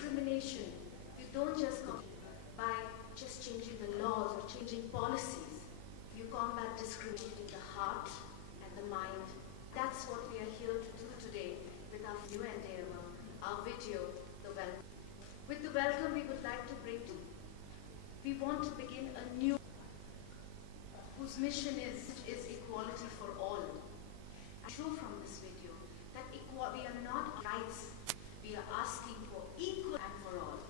discrimination, you don't just combat by just changing the laws or changing policies. You combat discrimination in the heart and the mind. That's what we are here to do today with our new endeavor, our video, The Welcome. With The Welcome, we would like to bring to you. We want to begin a new, whose mission is equality for all. I show from this video that we are not rights, we are asking for equal and for all.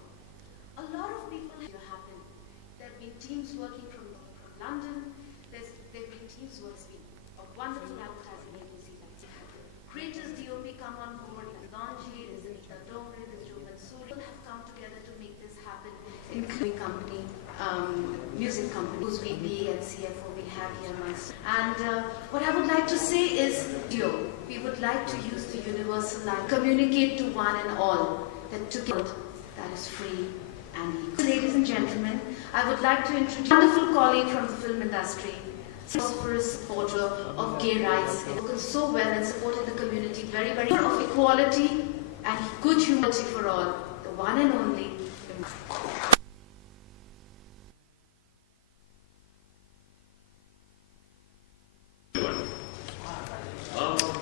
A lot of people have happened. There have been teams working from London. There have been teams working a wonderful advertising agency like Creators DOP come on board. There's Donji, there's Anita Dongre, there's Jovan Suri. People have come together to make this happen, including company, music company, whose VP and CFO we have here amongst. And what I would like to say is, we would like to use the universal line, communicate to one and all that together that is free and equal. Ladies and gentlemen, I would like to introduce a wonderful colleague from the film industry, for a supporter of gay rights, so well and supported the community very, very of equality and good humanity for all, the one and only Imran.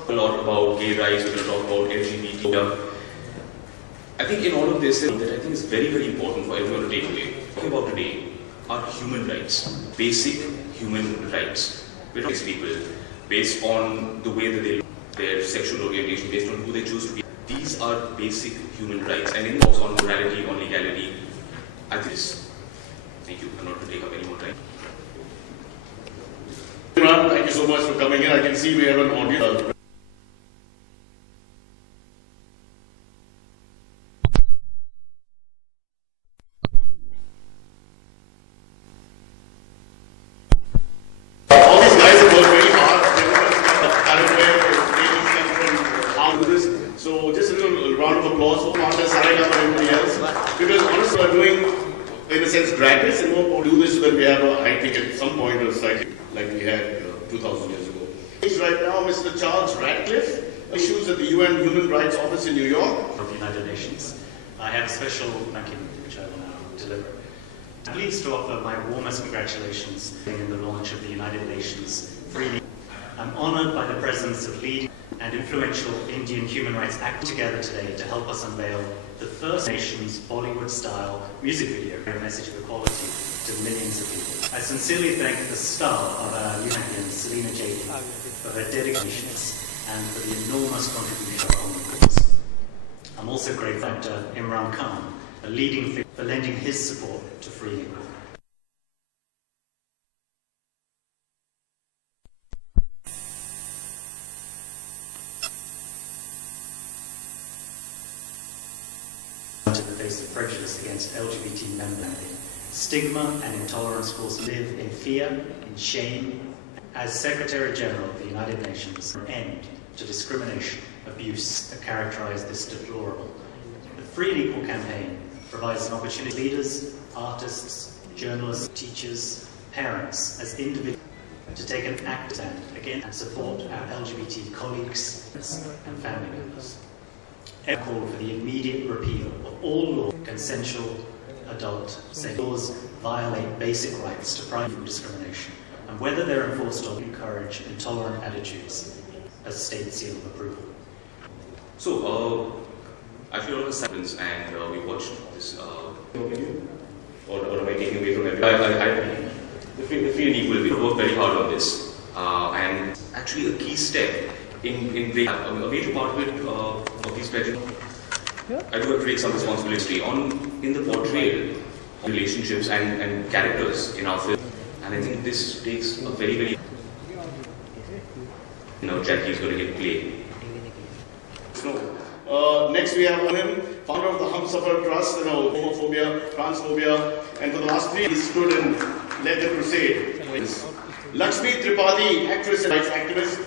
A lot about gay rights, we're going to talk about LGBT. I think in all of this, that I think is very, very important for everyone to take away. Talking about today are human rights, basic human rights. We don't people based on the way that they look, their sexual orientation, based on who they choose to be. These are basic human rights, and in talks on morality, on legality, I think this. Thank you. I'm not to take up any more time. Imran, thank you so much for coming in. I can see we have an audience. All these guys have worked very hard. So just a little round of applause for Martha, Celina, and everybody else. Because honestly, we're doing, in a sense, drag this and we'll do this when we have a high tick at some point or slightly like we had 2,000 years ago. Right now, Mr. Charles Radcliffe, issues at the UN Human Rights Office in New York. Of the United Nations. I have a special thank you, which I will now deliver. I'm pleased to offer my warmest congratulations in the launch of the United Nations Freely. I'm honored by the presence of leading and influential Indian human rights actors together today to help us unveil the first nation's Bollywood-style music video, a message of equality to millions of people. I sincerely thank the star of our new champion, Celina Jaitly, for her dedication and for the enormous contribution on the cause. I'm also grateful to Imran Khan, a leading figure, for lending his support to Free Equal. To the face of prejudice against LGBT members. Stigma and intolerance cause live in fear, in shame. As Secretary General of the United Nations, an end to discrimination, abuse that characterize this deplorable. The Free and Equal campaign provides an opportunity for leaders, artists, journalists, teachers, parents, as individuals, to take an active stand against and support our LGBT colleagues and family members. I call for the immediate repeal of all laws consensual adult sex. Laws violate basic rights to private from discrimination, and whether they're enforced or encourage intolerant attitudes, a state seal of approval. So, I feel a lot of silence, and we watched this video, or am I taking away from everything? The Free and Equal, we worked very hard on this, and actually a key step in breaking a major part of it, of these prejudices. I do have to take some responsibility in the portrayal of relationships and characters in our film, and I think this takes a very, very, Jaitly is going to get played. Next we have him, founder of the Humsafar Trust, homophobia, transphobia, and for the last 3 years he stood and led the crusade. Lakshmi Tripathi, actress and rights activist.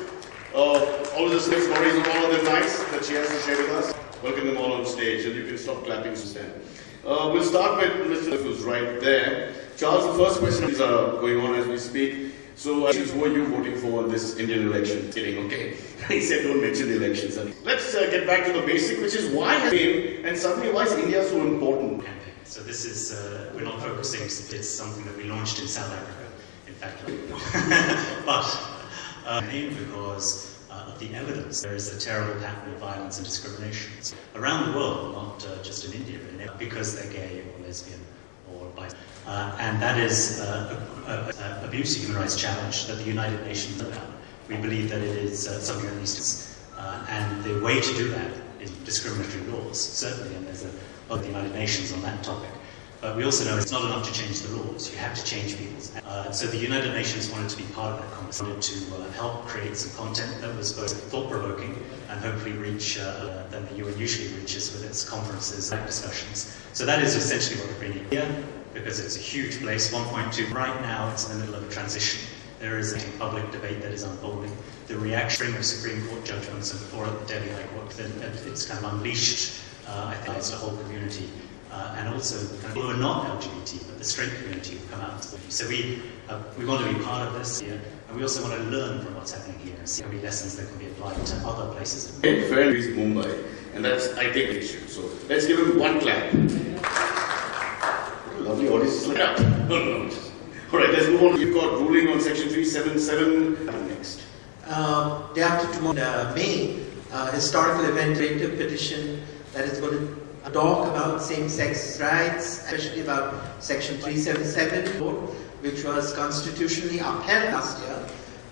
All of the stories of all of their lives that she has to share with us. Welcome them all on stage, and you can stop clapping since then. We'll start with Mr. who's right there. Charles, the first question is going on as we speak. So, who are you voting for in this Indian election? Kidding, okay. He said don't mention the elections. Let's get back to the basic, which is why has been, and suddenly why is India so important? So this is, we're not focusing, it's something that we launched in South Africa, in fact. But because of the evidence, there is a terrible pattern of violence and discrimination around the world, not just in India, because they're gay or lesbian or bisexual. And that is abuse of human rights challenge that the United Nations know about. We believe that it is something that needs to, and the way to do that is discriminatory laws, certainly, and there's a lot of the United Nations on that topic. But we also know it's not enough to change the laws, you have to change people's. So the United Nations wanted to be part of that conversation, wanted to help create some content that was both thought-provoking and hopefully reach than the UN usually reaches with its conferences and discussions. So that is essentially what we're bringing here, because it's a huge place, 1.2. Right now it's in the middle of a transition. There is a public debate that is unfolding. The reaction of Supreme Court judgments and before the Delhi High Court, it's kind of unleashed, I think, it's the whole community. And also people who are not LGBT, but the straight community who come out. So we want to be part of this here, and we also want to learn from what's happening here and see how many lessons that can be applied to other places. Fair is Mumbai, and that's, I think, the issue. So let's give him one clap. What a lovely audience. No. All right, let's move on. You've got ruling on Section 377. Next. Day after tomorrow, May, historical event, creative petition that is going to talk about same-sex rights, especially about Section 377, which was constitutionally upheld last year.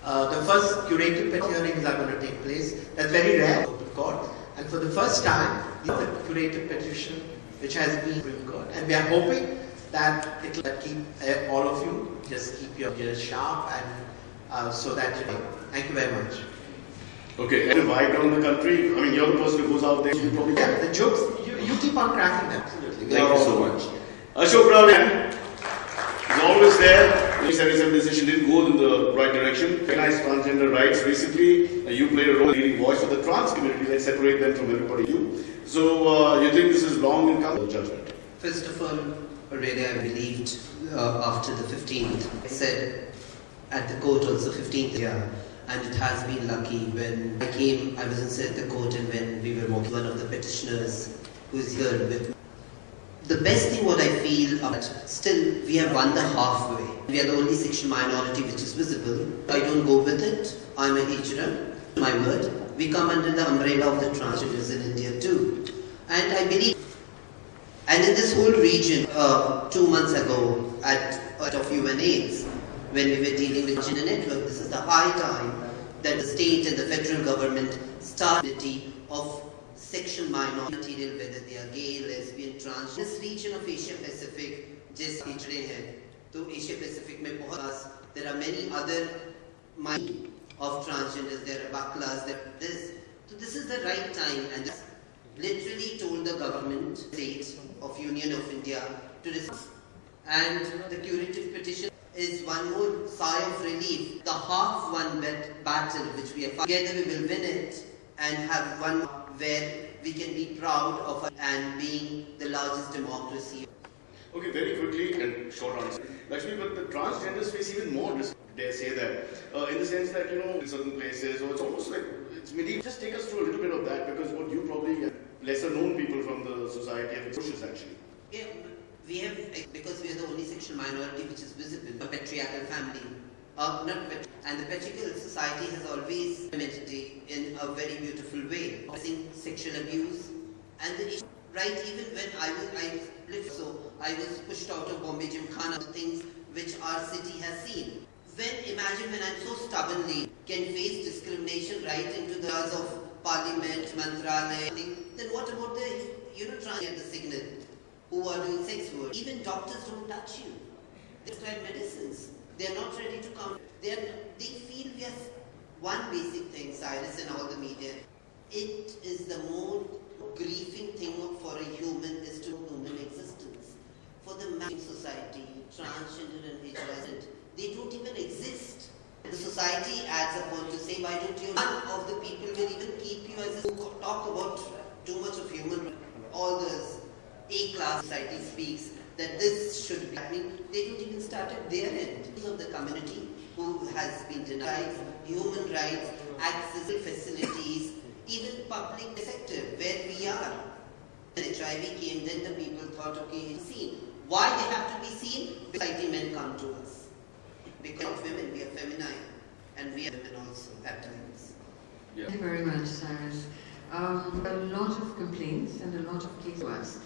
The first curative hearings are going to take place. That's very rare in the court. And for the first time, the curative petition, which has been Supreme Court. And we are hoping that it will keep all of you, just keep your ears sharp, and so that you know. Thank you very much. Okay, and vibe around the country. I mean, you're the person who goes out there. You probably the jokes, you keep on cracking them. Absolutely. Thank you so much. Ashok Rao is always there. The 77 decision didn't go in the right direction. Recognized transgender rights. Basically, you play a role in leading voice for the trans community. Let's separate them from everybody. So, you think this is long in coming? Judgment. First of all, already I believed after the 15th, I said at the court also 15th year. And it has been lucky when I came, I was inside the court, and when we were walking, one of the petitioners who is here with me. The best thing what I feel that still we have won the halfway. We are the only sexual minority which is visible. I don't go with it. I'm a hijra. My word. We come under the umbrella of the transgenders in India too. And I believe, and in this whole region, 2 months ago at of UN/AIDS, when we were dealing with gender network, this is the high time that the state and the federal government start of sexual minority, whether they are gay, lesbian, trans. This region of Asia Pacific, just featuring here. So Asia Pacific mein there are many other of transgenders. There are baklas. There are this. So this is the right time, and this literally told the government, state of Union of India to discuss. And the curative petition is one more sigh of relief. The half-won battle which we have fought. Together we will win it and have one where we can be proud of it and being the largest democracy. Okay, very quickly and short answer. Lakshmi, but the transgenders face even more risk, dare say that, in the sense that, in certain places, or it's almost like, it's medieval. Just take us through a little bit of that, because what you probably, lesser known people from the society have exposures actually. Yeah. We have, because we are the only sexual minority which is visible, a patriarchal family, and the patriarchal society has always implemented in a very beautiful way, addressing sexual abuse, and the issue, right, even when I was pushed out of Bombay Gymkhana, the things which our city has seen. Imagine when I'm so stubbornly can face discrimination right into the laws of Parliament, Mantralaya, then what about the, trying at the signal? Who are doing sex work. Even doctors don't touch you. They prescribe medicines. They are not ready to come. They feel we are one basic thing, Cyrus and all the media. It is the more grieving thing for a human is to human existence. For the main society, transgender and hijra, they don't even exist. The society adds upon to say, why don't you? None of the people will even keep you as a talk about too much of human. All this A-class society speaks that this should be happening. They don't even start at their end. Of the community who has been denied human rights, access to facilities, even public sector where we are. When HIV came, then the people thought, okay, it's seen. Why they have to be seen? Society men come to us. Because of women, we are feminine, and we are women also at times. Yeah. Thank you very much, Cyrus. A lot of complaints and a lot of cases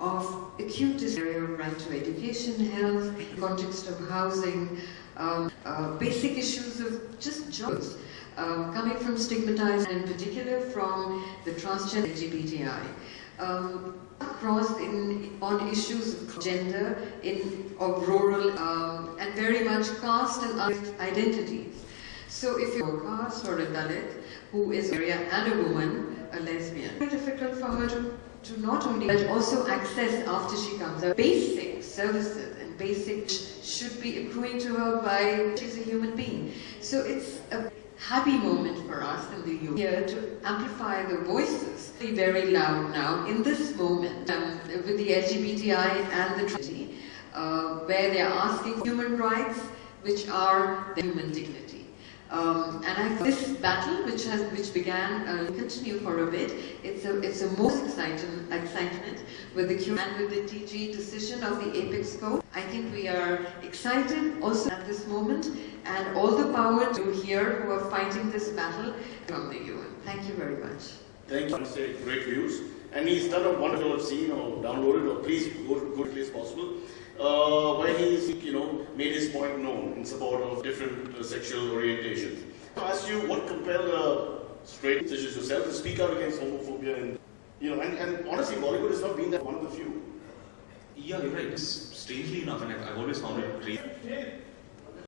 of acute area of right to education, health, context of housing, basic issues of just jobs, coming from stigmatized, in particular from the transgender LGBTI. Across on issues of gender, of rural, and very much caste and other identities. So if you're a caste or a Dalit who is an area and a woman, a lesbian, it's very difficult for her to not only but also access after she comes out basic services and basic should be accruing to her by she's a human being. So it's a happy moment for us in the youth here to amplify the voices. Be very loud now in this moment with the LGBTI and the Trinity, where they are asking for human rights, which are the human dignity. And I think this battle, which began continue for a bit. It's a most excitement with the Q and with the TG decision of the Apex Code. I think we are excited also at this moment, and all the power to here who are fighting this battle from the UN. Thank you very much. Thank you. Great views, and he's done a wonderful scene or downloaded, or please go quickly as possible. Where he's, made his point known in support of different sexual orientations. I ask you, what compelled straight such as yourself to speak out against homophobia, and honestly, Bollywood has not been that one of the few. Yeah, you're right. Strangely enough, and I've always found it great.